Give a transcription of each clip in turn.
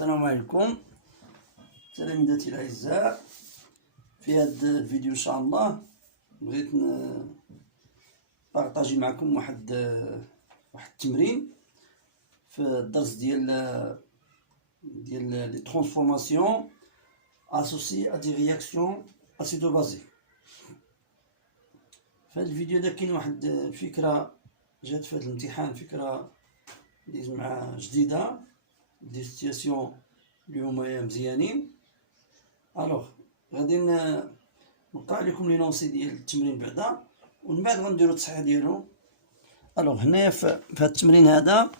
السلام عليكم تلاميذتي الاعزاء. في هذا الفيديو ان شاء الله بغيت نبارطاجي معكم واحد التمرين في الدرس ديال لي ترانسفورماسيون اسوسي ا دي رياكسيون اسيدو بازيك. في هذا الفيديو دا كاين واحد الفكره جات في هذا الامتحان، فكره اللي مع جديده دي سيتياسيون اللي هما مزيانين. الوغ غادي نقرا لكم لي نونسي ديال التمرين بعدا ومن بعد غنديرو التصحيح ديالو. الوغ هنايا في هذا التمرين هذا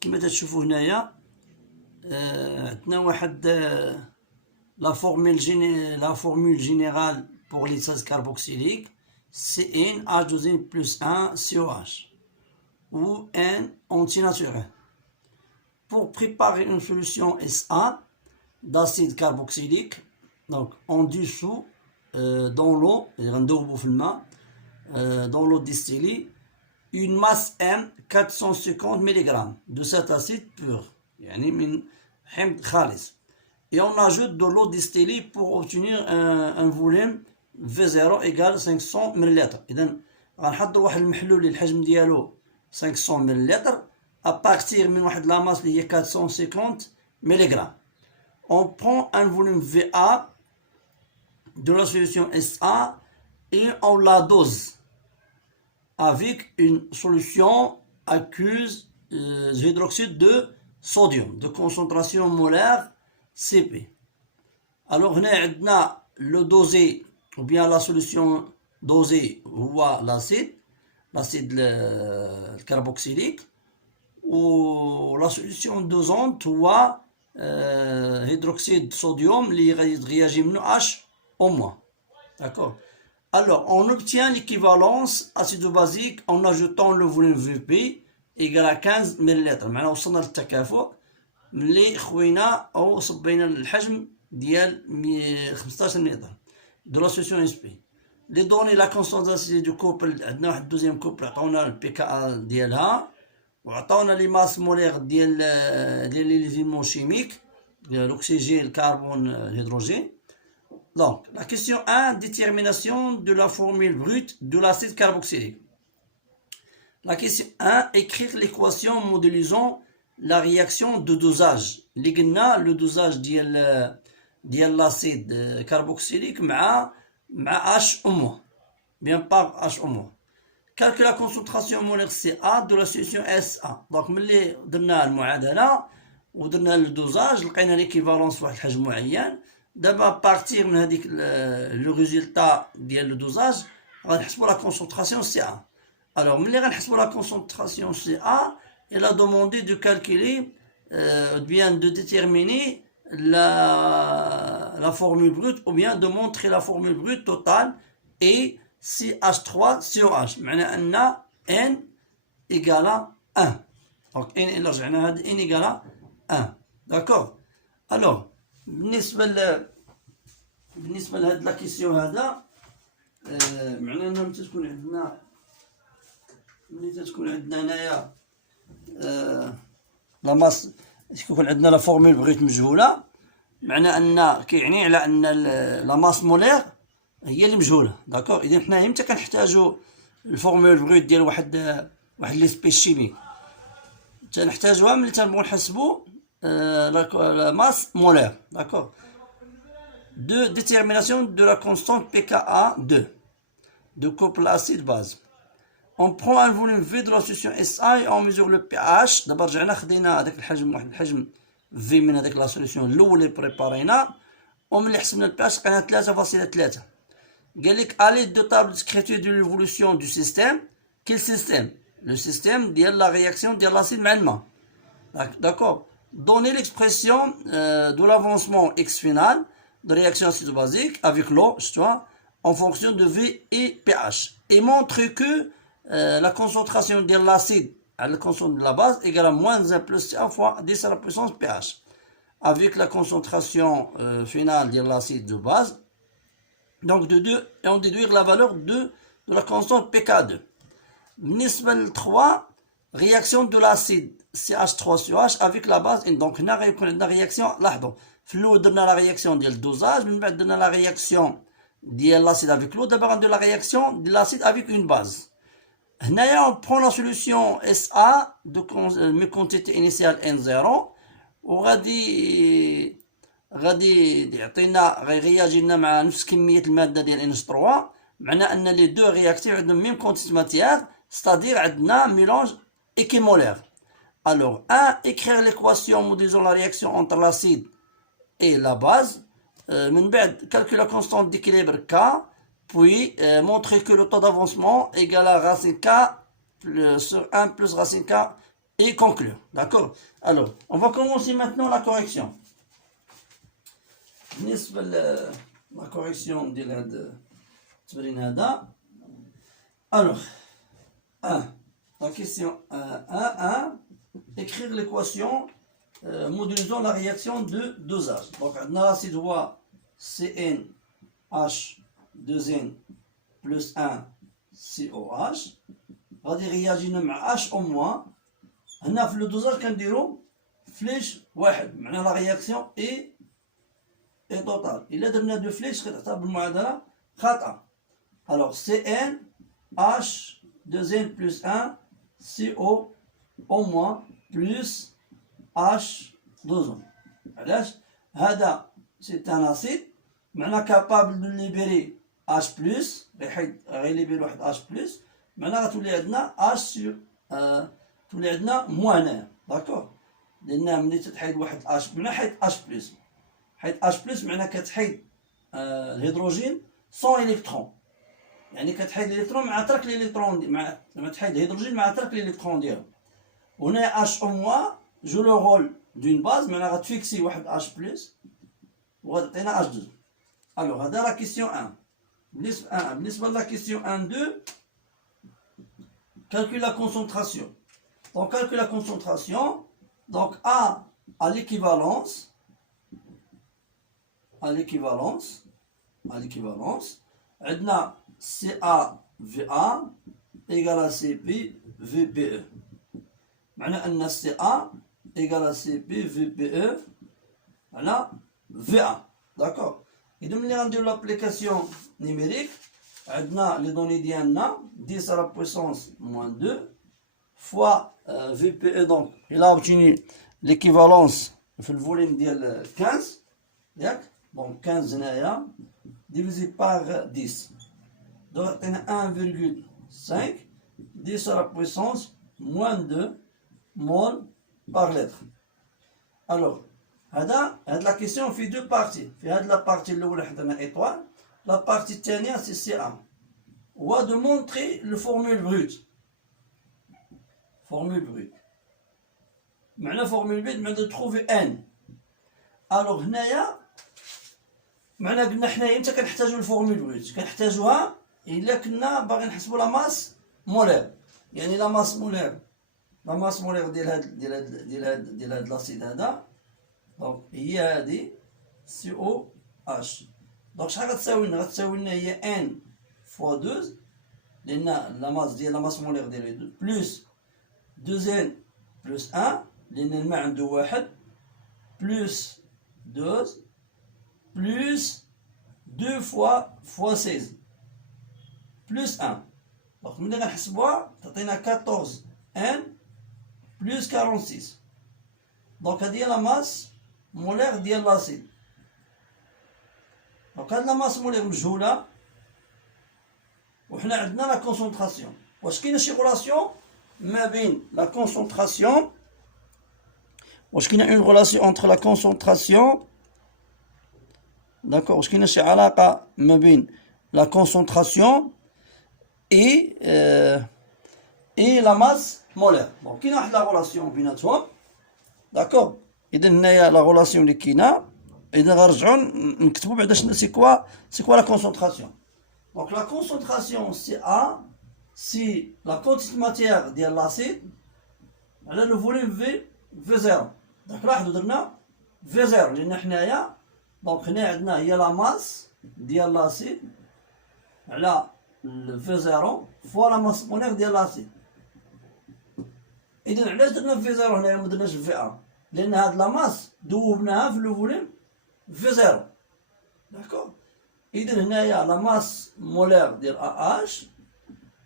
كما تشوفوا هنايا عندنا واحد لا فورمول جينيرال pour l'essence carboxylique CN H2N plus 1 COH ou N antinaturel. Pour préparer une solution SA d'acide carboxylique, donc en dessous dans l'eau, dans l'eau distillée, une masse M 450 mg de cet acide pur, et on ajoute de l'eau distillée pour obtenir un volume V0 égale 500 ml. إذا غنحضر واحد المحلول اللي الحجم ديالو 500 ملل أبارتيغ من واحد لا ماس اللي هي 450 ملغ. On prend un volume VA de la solution SA et on la dose avec une solution aqueuse hydroxyde de sodium de concentration molaire CP. Alors هنا عندنا le dosé ou bien la solution dosée هو l'acide carboxylique, ou la solution dosante هو hydroxyde de sodium اللي غيتغياجي منه H au moins. D'accord. Alors on obtient l'équivalence acido-basique en ajoutant le volume VP égal à 15 ml. معناها وصلنا للتكافؤ ملي خوينا او صبينا الحجم ديال 15 ملل de la solution SP. Les données la concentration du couple عندنا واحد الدوزيام كوبل عطاونا البي كا ديالها وعطاونا لي ماس مولير ديال لي ليزيمون شيميك ديال الاكسجين الكربون الهيدروجين. Donc la question 1, détermination de la formule brute de l'acide carboxylique. La question 1, écrire l'équation modélisant la réaction de dosage. اللي قلنا le dosage ديال l'acide carboxylique مع H au moins, bien par H au moins. Calcule la concentration molaire CA de la solution SA. Donc ملي درنا المعادلة ودرنا الدوزاج لقينا ليكيفالونس في واحد الحجم معين. دابا بارتير من هذيك لو ريزولتا ديال لو دوزاج غنحسبوا لا كونسونطراسيون CA. Alors ملي غنحسبوا لا كونسونطراسيون CA, il a demandé de calculer bien de déterminer la formule brute ou bien de montrer la formule brute totale et CH3COH. معنى أن N égale 1. Donc N إلا رجعنا هذا N égale 1. D'accord. Alors بالنسبة لهاد لا كيسيون هذا معنى أنه ملي تكون عندنا هنايا لا ماس يكون عندنا لا فورمول بغيت مجهوله، معنى ان كيعني على ان لا ماس مولير هي اللي مجهوله. داكور. اذا حنا امتى كنحتاجوا الفورمول بغيت ديال واحد لي سبيس شيميك تنحتاجوها ملي تنبغيو نحسبوا لا ماس مولير. داكور. de détermination de la constante pKa2 de couple acide base. On prend un volume V de la solution SA et on mesure le pH. دابا رجعنا خدينا هذاك الحجم، واحد الحجم V من هذاك لا سوليسيون الاول اللي بريبارينا، وملي حسبنا البياش لقينا 3.3. قال لك à l'aide de table d'écriture de l'évolution du système. Quel système? Le système ديال la réaction ديال l'acide مع الماء. D'accord. Donner l'expression de l'avancement X final de réaction acido-basique avec l'eau, en fonction de V et pH, et montre que la concentration de l'acide à la concentration de la base égale à moins 1 plus 1 fois 10 à la puissance pH, avec la concentration finale de l'acide de base, donc de 2, et on déduire la valeur de la constante pK2. بالنسبة ل 3 réaction de l'acide CH3COH avec la base N. Donc هنا غيكون عندنا réaction. لاحظوا في الأول درنا la réaction ديال الدوزاج، من بعد درنا la réaction ديال l'acide avec l'eau، دابا غندير la réaction de l'acide avec une base. هنايا on prend la solution SA de mes quantité initiale N0 وغادي يعطينا غيرياجي لنا مع نفس كمية المادة ديال NH3، معنى أن لي دو رياكتيف عندهم ميم كونتيتي ماتيير، ستادير عندنا ميلونج équimolaire. Alors, 1. Écrire l'équation modélisant la réaction entre l'acide et la base. من بعد, calculer la constante d'équilibre K, puis montrer que le taux d'avancement égale à racine K sur 1 plus racine K et conclure. D'accord? Alors, on va commencer maintenant la correction. بالنسبة la correction ديال هذا التمرين هذا. Alors, 1. La question 1. Écrire l'équation modélisant la réaction de dosage. Donc, on a l'acide هو CnH2n plus 1 COH. غادي رياجينا مع H au moins. هنا في لو دوزاج كنديرو فليش واحد، معنى لا رياكسيون اي توتال. إلا درنا دو فليش كتعتبر بالمعادلة خاطئة. Alors CnH2n plus 1 CO au moins plus H2O. علاش؟ هذا c'est un acide معنى capable de libérer H+، غيليبيري واحد H+، معنى غتولي عندنا H sur تولي عندنا موان هنايا. داكور؟ لأن ملي تتحيد واحد H معنى حيد H+، حيد H+ معنى كتحيد الهيدروجين سون إلكترون، يعني كتحيد الإلكترون مع ترك الإلكترون مع لما تحيد الهيدروجين مع ترك الإلكترون ديالو. وهنا H au moins جو لو رول دون باز، معنى غتفيكسي واحد H+ وغتعطينا H2. الوغ هذا لا كيسيون 1. بالنسبة لا كيسيون 1 2 calcule la concentration. Donc calcule la concentration. Donc A à l'équivalence, عندنا CA/VA égale à CP/VPE. معنى أن CA égale à CP/VPE على VA. D'accord. إذا ملي غنديرو لابليكاسيون نيميريك عندنا لي دوني ديالنا 10 à la puissance moins 2 fois VPE. Donc il a obtenu l'équivalence في الفوليوم ديال 15 ياك. donc 15 هنايا divisé par 10 donc عطينا 1,5 10 à la puissance moins 2 mol par litre. alors هاد لا كيسيون في دو بارتي. في هاد لا بارتي الاولى حطينا ايطوال، لا بارتي الثانيه سي سي ا. هو دو مونطري لو فورمول بروت. معنى فورمول بروت معنى دو تروفي ان. الوغ هنايا معنى قلنا حنايا امتى كنحتاجو الفورمول بروت؟ كنحتاجوها الا كنا باغي نحسبو لا ماس مولير، يعني لا ماس مولير ديال هاد لاسيد هذا. دونك هي هادي سي او اش. دونك شحال غتساوي لنا؟ غتساوي لنا هي ان فوا 12 لان لا ماس مولير ديال 2 بلس 2 بلس 1 لان الماء عنده واحد بلس 12 بلس 2 فوا 16 بلس 1. دونك ملي غنحسبوها تعطينا 14 ان بلس 46. دونك هادي هي لا ماس مولير ديال لاسيد. دونك هاد لا ماس مولير مجهوله وحنا عندنا لا كونسونطراسيون. واش كاينه شي غولاسيون ما بين لا كونسونطراسيون؟ واش كاينه اون غولاسيون انتر لا كونسونطراسيون؟ داكور. واش كاينه شي علاقه ما بين لا كونسونطراسيون اي لا ماس مولير؟ دونك كاينه واحد لا غولاسيون بيناتهم. داكور. اذا هنايا لا غولاسيون اللي كاينه، اذا غنرجعو نكتبو بعدا شنو سي كوا لا كونسونطراسيون. دونك لا كونسونطراسيون سي ا سي لا كونتيتي ماتيير ديال لاسيد على لو فوليوم في زيرو. دونك لاحظوا درنا في زيرو لان حنايا دونك هنا عندنا هي لا ماس ديال لاسيد على في زيرو فوا لا ماس مولير ديال لاسيد. إذا علاش درنا في زيرو هنايا ما درناش في أ؟ لأن هاد لاماس دوبناها في لو فوليم في زيرو. داكور. إذا هنايا لاماس مولير ديال أ أش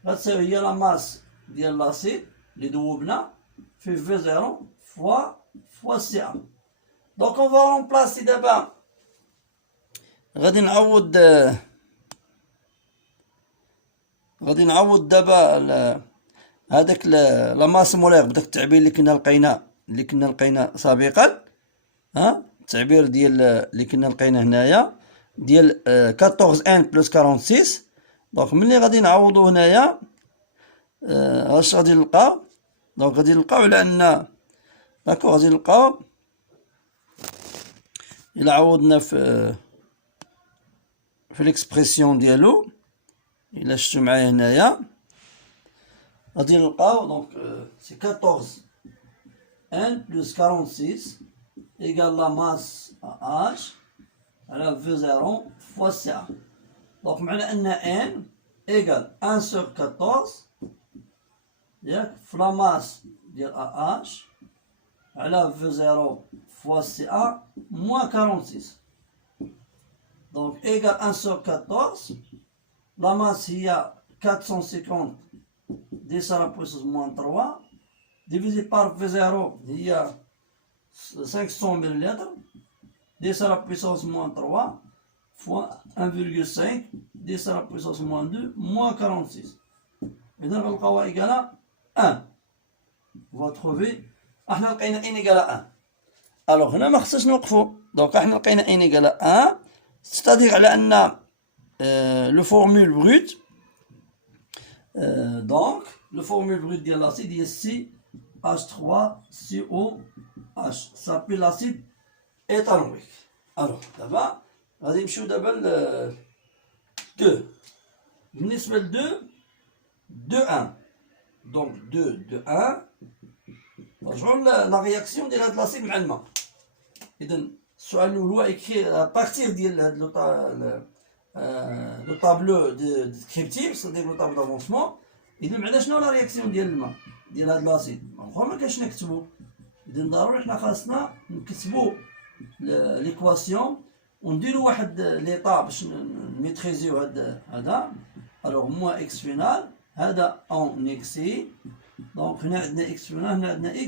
غتساوي هي لاماس ديال لاسيد اللي دوبنا في زيرو فوا سي أ. دونك اون فا رومبلاسي دابا غادي نعوض دابا هذاك لا ماس مولير بداك التعبير اللي كنا لقينا سابقا. التعبير ديال اللي كنا لقينا هنايا ديال 14 ان بلس 46. دونك ملي غادي نعوضو هنايا اش غادي نلقاو؟ دونك غادي نلقاو على ان داكوغ غادي نلقاو إلا عوضنا في ليكسبرسيون ديالو، إلا شفتو معايا هنايا غادي نلقاو دونك سي 14 ان بلس 46 إيكال لا ماس اش على في زيرو فوا سي أ. دونك معنى أن ان إيكال 1 سور 14 ياك في لا ماس ديال اش على في زيرو فوا سي أ moins 46. Donc égal 1 sur 14. La masse il y a 450 10 à la puissance moins 3 divisé par V0 il y a 500 ml 10 à la puissance moins 3 fois 1,5 10 à la puissance moins 2 moins 46. Et donc le qawa égal à 1. On va trouver احنا لقينا n égal à 1. الوغ هنا ما خصناش نوقفو. دونك احنا لقينا ان ايكال 1 ستادير على ان لو فورمول بروت دونك لو فورمول بروت ديال لاسيد هي سي اش 3 سي او اش سابي لاسيد ايتانويك. الوغ دابا غادي نمشيو دابا ل 2. بالنسبه ل 2 1 دونك 2 1 نرجعو لا رياكسيون ديال هاد لاسيد مع الماء. إذا السؤال الأول هو إكري بارتير ديال هاد لو طابلو ديسكريبتيف سيتادير لو طابلو دافونسمون. إذا معنا شنو لا رياكسيون ديال الماء ديال هاد لاسيد مخا مكانش نكتبو. إذا ضروري حنا خاصنا نكتبو ليكواسيون ونديرو واحد ليطا باش نميتريزيو هذا. الوغ موان إكس فينال هذا أون إكسي. دونك هنا عندنا إكس فينال هنا عندنا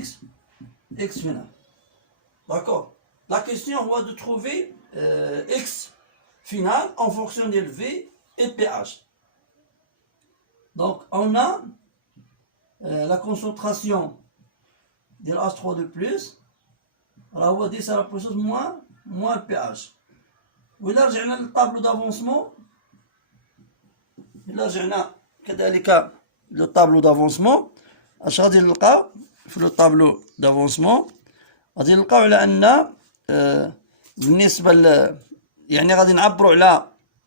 إكس فينال. D'accord. La question est de trouver x final en fonction de V et pH. Donc on a la concentration de H3 de plus, alors on va dire ça la puissance moins pH. وإلا رجعنا للطابلو d'avancement إلا رجعنا كذلك للطابلو d'avancement اش غادي نلقى في لو طابلو d'avancement؟ غادي نلقاو على ان بالنسبه يعني غادي نعبروا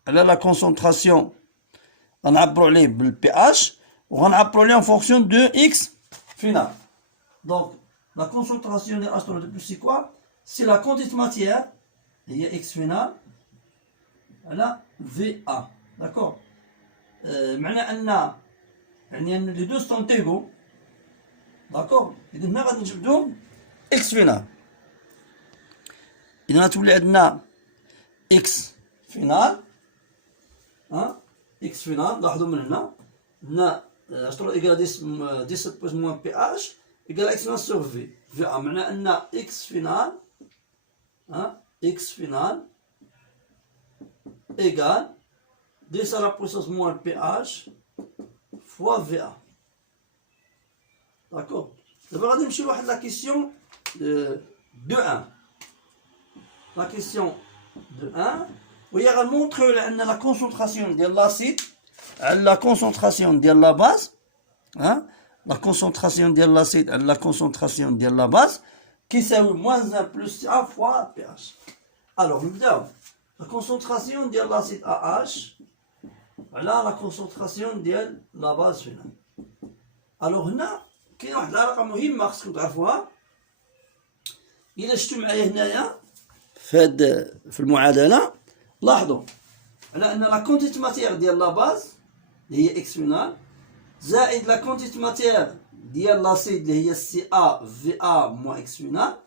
على لا كونسونطراسيون غنعبروا عليه بالبي اش وغنعبروا عليه en fonction de x final. Donc la concentration de H3 de plus c'est quoi? C'est la quantité de matière هي x final على VA. D'accord. معنى ان يعني لي دو سون تيغو. داكور. اذا هنا غادي نجبدو اكس فينال. اذا غتولي عندنا اكس فينال اكس فينال. لاحظوا من هنا اشترو ايكال 10 بلس موان بي اش ايكال اكس فينال سور في ا. معنى ان اكس فينال اكس فينال ايكال 10 à la puissance moins pH fois VA. D'accord. D'abord, on va voir la question de 1. La question de 1. Où il y a montré la concentration de l'acide, la concentration de la base. La concentration de l'acide, la concentration de la base, qui c'est moins 1 plus A fois pH. Alors, nous avons la concentration de l'acide AH. على لا كونسونطراسيون ديال لا باز فينال. الوغ هنا كاين واحد العلاقه مهمه خصكم تعرفوها. الا شفتوا معايا هنايا في المعادله لاحظوا على ان لا كونتيتي ماتيير ديال لا باز اللي هي اكس فينال زائد لا كونتيتي ماتيير ديال لاسيد اللي هي سي ا في ا موان اكس فينال،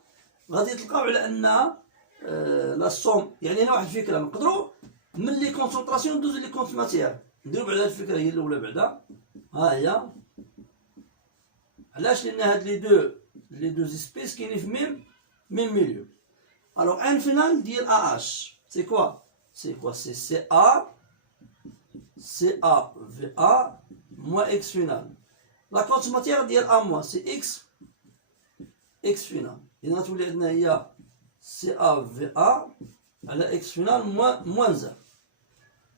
غادي تلقاو على ان لا سوم. يعني هنا واحد الفكره، نقدروا من لي كونسونطراسيون ندوزو لي كونت ماتيير. نديرو بعدا الفكره هي الاولى بعدا، ها هي. علاش؟ لان هاد لي دو سبيس كاينين في ميم ميليو. الوغ ان فينال ديال ا اش سي كوا؟ سي كوا؟ سي سي ا في ا موان اكس فينال. لا كونت ماتيير ديال ا موان سي اكس فينال. اذا غتولي عندنا هي سي ا في ا على اكس فينال موان زان.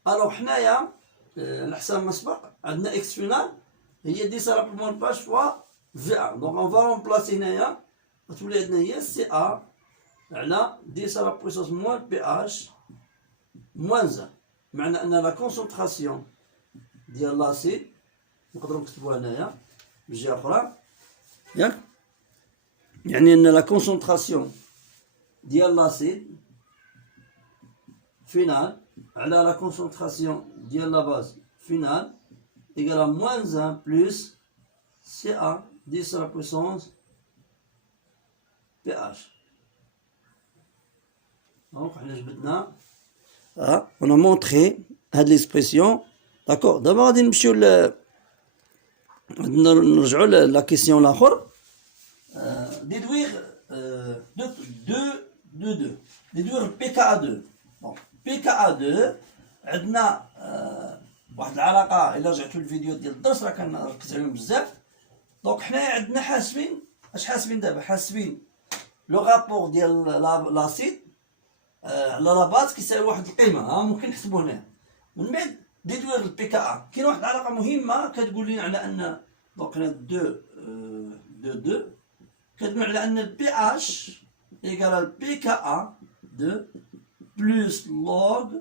الوغ حنايا على حساب ما سبق عندنا اكس فينال هي دي سامبلومون باش فوا في ا. دونك اون فا رومبلاسي هنايا غتولي عندنا هي سي ا على دي على بويسونس موان بي اش موان زان. معنى ان لا كونسونطراسيون ديال لاسيد نقدروا نكتبوها هنايا بجهه اخرى، ياك؟ يعني ان لا كونسونطراسيون ديال لاسيد فينال على لا كونسونطراسيون ديال لا باز فينال ايكال موان زان بلس سي ا 10 على بويسونس بي اش. دونك حنا جبدنا on a montré هاد ليسبريسيون. داكور. دابا غادي نمشيو نرجعو لا كيسيون لاخر. ديدوير ديدوير بي كا ا 2. دونك بي كا ا 2 عندنا واحد العلاقه. الا رجعتو للفيديو ديال الدرس راه كنركز عليهم بزاف. دونك حنايا عندنا حاسبين اش حاسبين دابا؟ حاسبين لو رابور ديال لاسيد على لاباز كيساوي واحد القيمه. ممكن نحسبو هنا. من بعد ديدوير البي كا ا. كاين واحد العلاقه مهمه كتقول لنا على ان دونك هنا 2 كتقول على ان البي اش ايكال البي كا ا 2 بلس لوغ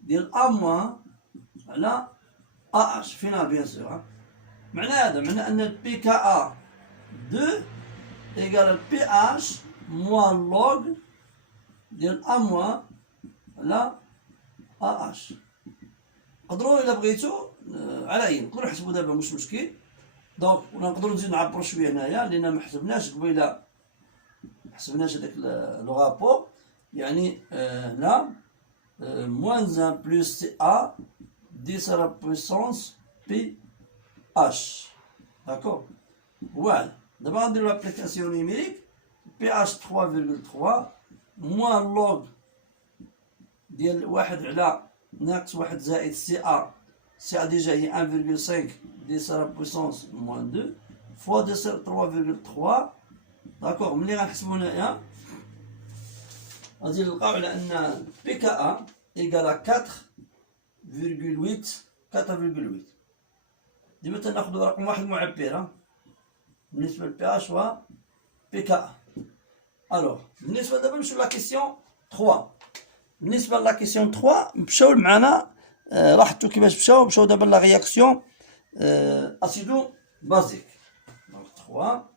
ديال ا موان على ا اش فينال بيان سور. معنى هذا معنى ان البي كا ا 2 ايكال البي اش موان لوغ ديال ا موان على ا اش. نقدروا الا بغيتو على اي نقدروا نحسبوا دابا مش مشكل. دونك نقدروا نزيدو نعبروا شويه هنايا لان ما حسبناش قبيله، ما حسبناش هذاك لو رابور. يعني هنا موان زان بلس سي ا 10 على بويسونس بي اش. داكور. واعر. دابا غنديرو لابليكاسيون نيميريك. بي اش 3.3 موان لوغ ديال 1 على ناقص 1 زائد سي ا. سي ا ديجا هي 1.5 10 على بويسونس موان 2 فوا 3.3. داكوغ. ملي غنحسبو هنايا غادي نلقاو على ان بي كا ا ايكال 4.8. ديما تناخدو رقم واحد معبر بالنسبه لبي اش و بي كا ا. الوغ بالنسبه دابا نمشيو لا كيسيون 3. بالنسبه لا كيسيون 3 مشاو معنا لاحظتوا كيفاش مشاو دابا لا رياكسيون اسيدو بازيك. دونك 3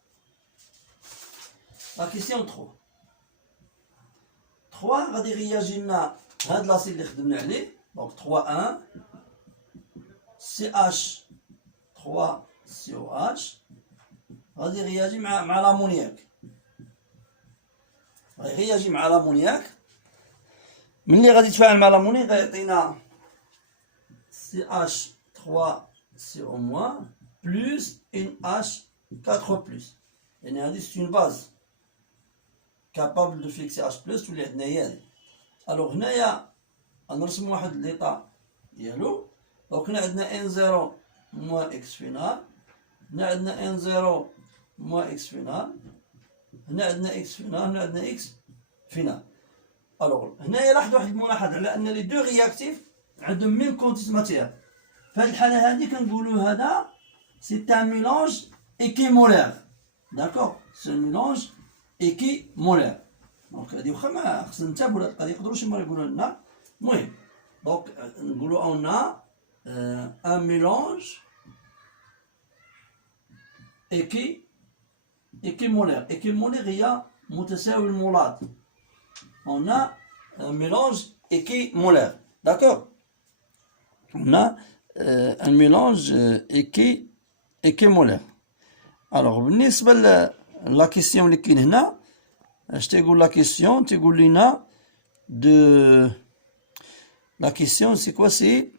لا كيسيون 3 غادي يرياجي لنا هاد لاسيد اللي خدمنا عليه. دونك 3 1 سي اش 3 سي او اش غادي يرياجي مع لامونياك. غادي يرياجي مع لامونياك. ملي غادي يتفاعل مع لامونياك غيعطينا سي اش 3 سي او موان بلس ان اش 4 بلس. يعني هادي سي اون باز كابابل دو فيكسي اش بلس تولي عندنا هي هادي. الوغ هنايا غنرسم واحد ليطا ديالو. دونك هنا عندنا ان 0 موان اكس فينال. هنا عندنا ان 0 موان اكس فينال. هنا عندنا اكس فينال. هنا عندنا اكس فينال. الوغ هنايا لاحظوا واحد الملاحظه على ان لي دو رياكتيف عندهم ميم كونتيت ماتيير. في هذه الحاله هذه كنقولوا هذا سي ان ميلونج ايكيمولير. داكوغ. سي ان ميلونج ايكيمولير. دونك هذه واخا ما خصنا نتابعوا هذه القضيه يقدروا شي مره يقولوا لنا. المهم دونك نقولوا اون ان ميلونج ايكيمولير. ايكيمولير هي متساوي المولات. On a un mélange équimolaire. D'accord? On a un mélange équimolaire. équimolaire. Alors بالنسبة لا كيسيون اللي كاين هنا اش تيقول لا كيسيون تيقول لينا de la question c'est quoi c'est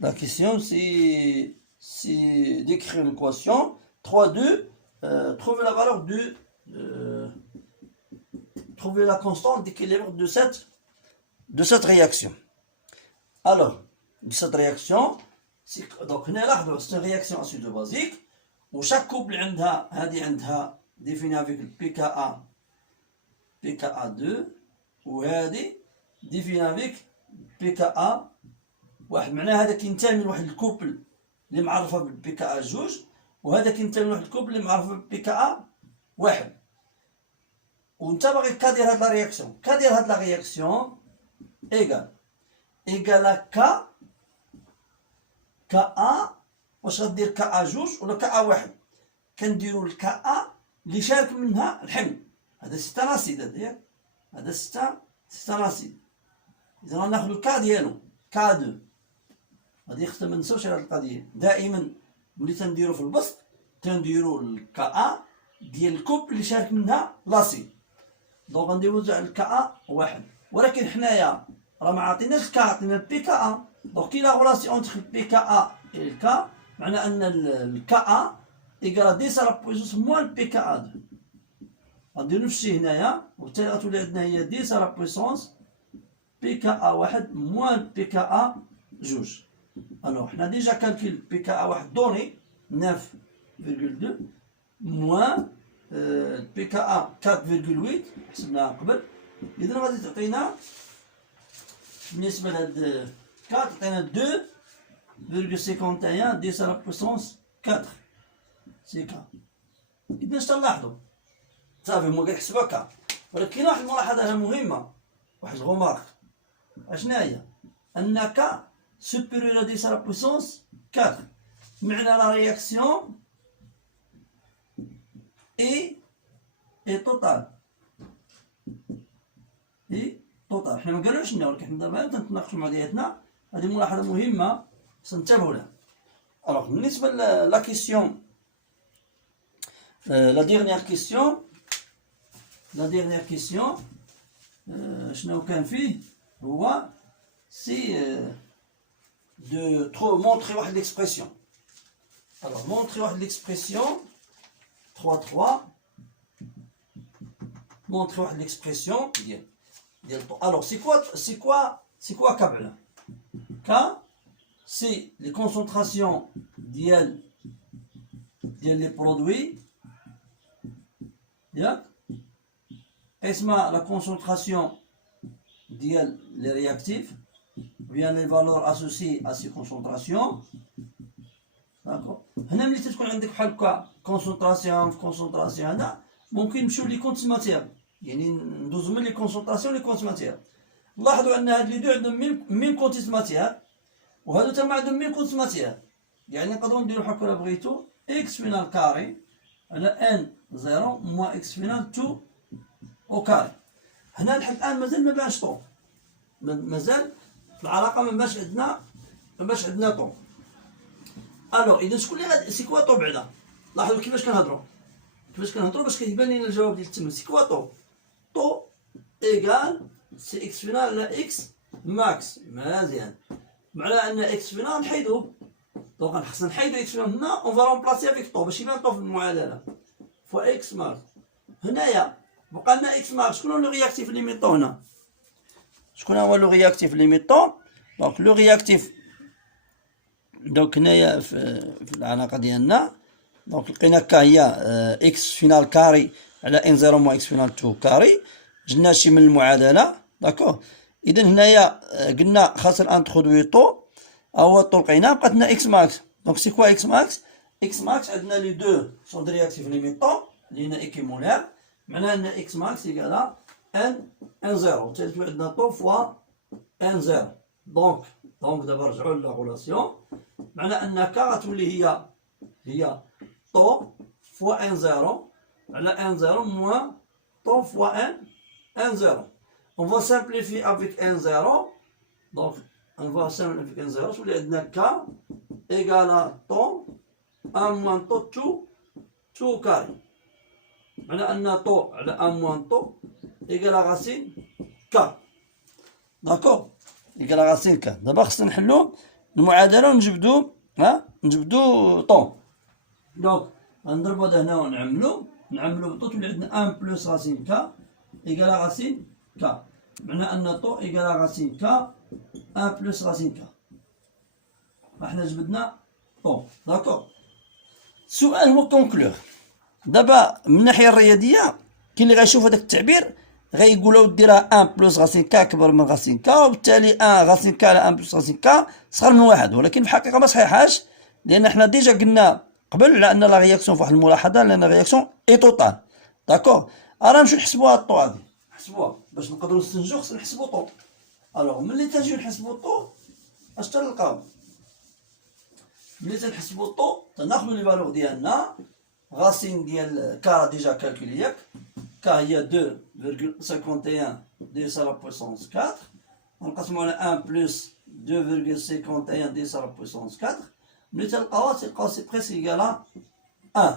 la question c'est d'écrire une équation 3,2 trouver la valeur de trouver la constante d'équilibre de cette réaction. Alors cette réaction donc هنا c'est une réaction acido basique où chaque couple عندها عندها définie avec le pKa pKa2 وهذه définie avec pKa واحد. معناها هذا كينتمي لواحد الكوبل اللي معرفه بالبكا جوج وهذا كينتمي لواحد الكوبل اللي معرفه بالبكا واحد. وانت باغي كادير هاد لا رياكسيون كادير هاد لا رياكسيون ايكال كا ا واش غدير كا جوج ولا كا واحد؟ كنديروا الكا اللي شارك منها الحمل. هذا ستاناسيد هذا ستاناسيد. اذا غناخذ الكا ديالو كا 2 غادي خصنا ما ننساوش هاد القضيه. دائما ملي تنديرو في البسط تنديرو الكا ديال الكوب اللي شارك منها لاسيد. دونك غنديروز على الكا واحد. ولكن حنايا راه ما عطيناش الكا عطينا البي كا. دونك كاين لا غولاسيون اونتر البي كا و الكا معنى ان الكا ايكال دي على بويسونس موان البي كا 2. غنديرو نفس الشيء هنايا وبالتالي غتولي عندنا هي دي على بويسونس بي كا واحد موان بي كا جوج. Alors, on a déjà calculé pKa1 donné 9,2 moins pKa 4,8 حسبناها قبل. إذا غادي تعطينا بالنسبة لهاد 4 تعطينا 2,51 10 à la puissance 4 سي كا. إذا اش تنلاحظو صافي هما كيحسبوها كا. ولكن كاين واحد الملاحظة مهمة واحد الغومارك اشنا هي أن كا supérieur à 10 à la puissance 4. معنى la réaction est totale. حنا ما قالوش لنا ولكن حنا دابا تنتناقشوا مع ديالتنا. هذه ملاحظة مهمة خصنا ننتبهوا لها. الوغ بالنسبة لا كيسيون لا ديرنيير كيسيون شنو كان فيه هو سي de montrer l'expression. Alors, montrer l'expression 3,3. Montrer l'expression. Alors, c'est quoi Kabbalah? K, c'est les concentrations des produits. Esma, la concentration des réactifs. Bien les valeurs associées à ces concentrations. D'accord. هنا ملي تكون عندك بحال هكا كونسونطراسيون في كونسونطراسيون هنا ممكن نمشيو لي كونت ماتير يعني ندوزو من لي كونسونطراسيون لي كونت ماتير. لاحظوا ان هاد لي دو عندهم ميم كونت ماتير وهادو تما عندهم ميم كونت ماتير. يعني نقدروا نديرو بحال هكا بغيتو اكس فينال كاري على ان 0 موان اكس فينال 2 او كاري. هنا لحد الان مازال ما بانش طو مازال في العلاقه ما باش عندنا طو. الوغ اذا شكون اللي غادي سي كوا طو بعدا؟ لاحظوا كيفاش كنهضروا باش كيبان لنا الجواب ديال التم. سي كوا طو ايكال سي اكس فينال على اكس ماكس. مزيان. معنى ان اكس فينال نحيدو دونك خصنا نحيدو اكس فينال هنا اون فا رومبلاسي افيك طو باش يبان طو في المعادله فوا اكس ماكس. هنايا بقى لنا اكس ماكس. شكون هو لو رياكتيف اللي ميطو هنا؟ شكون هو لو رياكتيف ليميتون؟ دونك لو رياكتيف دونك هنايا في العلاقه ديالنا دونك لقينا كا هي اكس فينال كاري على ان 0 موان اكس فينال 2 كاري. جبنا شي من المعادله داكوغ. اذا هنايا قلنا خاصنا انترودوي طو هو طو لقينا بقات لنا اكس ماكس. دونك سي كوا اكس ماكس؟ اكس ماكس عندنا لي دو سون دو رياكتيف ليميتون اللي هنا ايكيمولير. معناها ان اكس ماكس يقال ان 0 تلتو عندنا طو فوا ان 0. دونك دابا نرجعو لا غولاسيون. معنى ان كا غتولي هي طو فوا ان 0 على ان 0 موان طو فوا ان 0. On va simplifier avec un 0. Donc, on va simplifier avec un 0. تولي عندنا كا égale à طو 1 moins طو تو كاري. معنى أن طو على 1 moins طو égale à racine ك. داكور، égale à racine ك. دابا خصنا نحلو المعادلة ونجبدو نجبدو طو. دونك غنضربو هذا هنا ونعملو بطو، تولي عندنا 1 بلس راسين ك égale à racine ك. معنى أن طو égale à racine ك 1 بلس راسين ك. راحنا جبدنا طو. داكور. السؤال هو كونكلور. دابا من الناحية الرياضية كاين اللي غيشوف هذاك التعبير غيقول اودي راه 1 بلس غاسين ك أكبر من غاسين ك، وبالتالي 1 غاسين ك على 1 بلس غاسين ك صغر من واحد، ولكن في الحقيقة ما صحيحاش، لأن حنا ديجا قلنا قبل على أن لا رياكسيون فواحد الملاحظة، لأن لا رياكسيون اي توتال. داكور. أنا نمشيو نحسبوها الطو هادي، نحسبوها باش نقدرو نستنتجو خصنا نحسبو طو. ألوغ ملي تنجيو نحسبو طو اش تنلقاو؟ ملي تنحسبو طو تناخدو لي فالور ديالنا، غاسين ديال ك ديجا كالكولي ياك، ك هي 2,51 10 à la puissance 4 نقسمو على 1 بلس 2,51 10 à la puissance 4. ملي تلقاو سي بريسك إيكال à 1.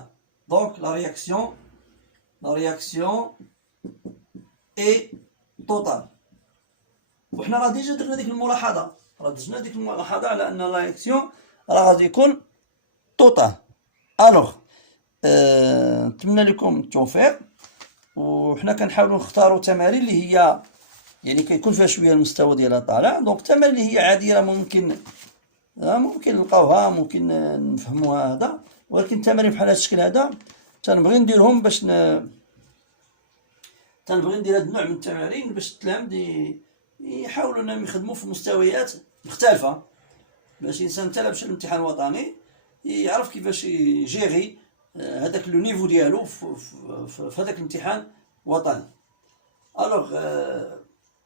دونك لا رياكسيون اي توتال. وحنا راه ديجا درنا ديك الملاحظة، على أن لا رياكسيون راه غادي يكون توتال. ألوغ نتمنى لكم التوفيق، وحنا كنحاولوا نختاروا تمارين اللي هي يعني كيكون فيها شويه المستوى ديالها طالع. دونك التمارين اللي هي عاديه ممكن نلقاوها، ممكن نفهموها هذا، ولكن التمارين بحال هذا الشكل هذا تنبغي نديرهم باش تنبغي ندير هذا النوع من التمارين باش التلاميذ يحاولوا انهم يخدموا في مستويات مختلفه، باش الانسان حتى مشى للامتحان الوطني يعرف كيفاش يجيري هذاك لو نيفو ديالو في هذاك الامتحان الوطني. الوغ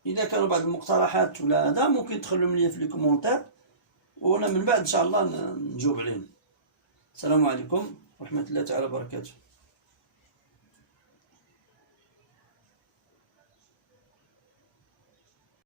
اذا كانوا بعض المقترحات ولا هذا ممكن تخلوهم لي في لي كومونتير، وانا من بعد ان شاء الله نجاوب عليهم. السلام عليكم ورحمه الله تعالى وبركاته.